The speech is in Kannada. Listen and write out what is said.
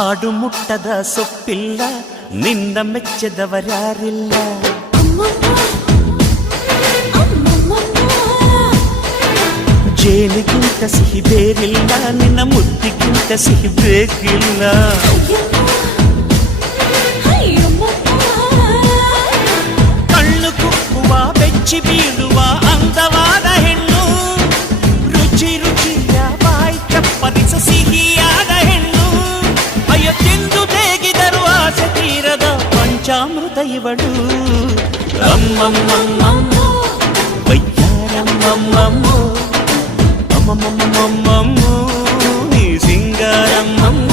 ಹಾಡು ಮುಟ್ಟದ ಸೊಪ್ಪಿಲ್ಲ, ನಿನ್ನ ಮೆಚ್ಚದವರ್ಯಾರಿಲ್ಲ. ಜೇನಿಗಿಂತ ಸಿಹಿ ಬೇರಿಲ್ಲ, ನಿನ್ನ ಮುದ್ದಿಗಿಂತ ಸಿಹಿ ಬೇಕಿಲ್ಲ. ಕಣ್ಣು ಕುಕ್ಕುವ ಬೆಚ್ಚಿ ಬೀಳುವ ಅಂದವಾದ ಹೆಣ್ಣು, ರುಚಿ ರುಚಿಯ ಬಾಯಿ ಚಪ್ಪರಿಸ ಸಿಹಿಯಾದ ಹೆಣ್ಣು. ಅಯ್ಯೋ ತಿಂದು ಬೇಗಿದರು ಆಸೆ ತೀರದ ಪಂಚಾಮೃತ ಇವಳು. ಅಮ್ಮಮ್ಮಮ್ಮಮ್ಮೋ ವಯ್ಯಾರಮ್ಮಮ್ಮಮ್ಮೋ ಅಮ್ಮಮ್ಮಮ್ಮಮ್ಮೋ ನೀ ಸಿಂಗಾರಮ್ಮಮ್ಮ.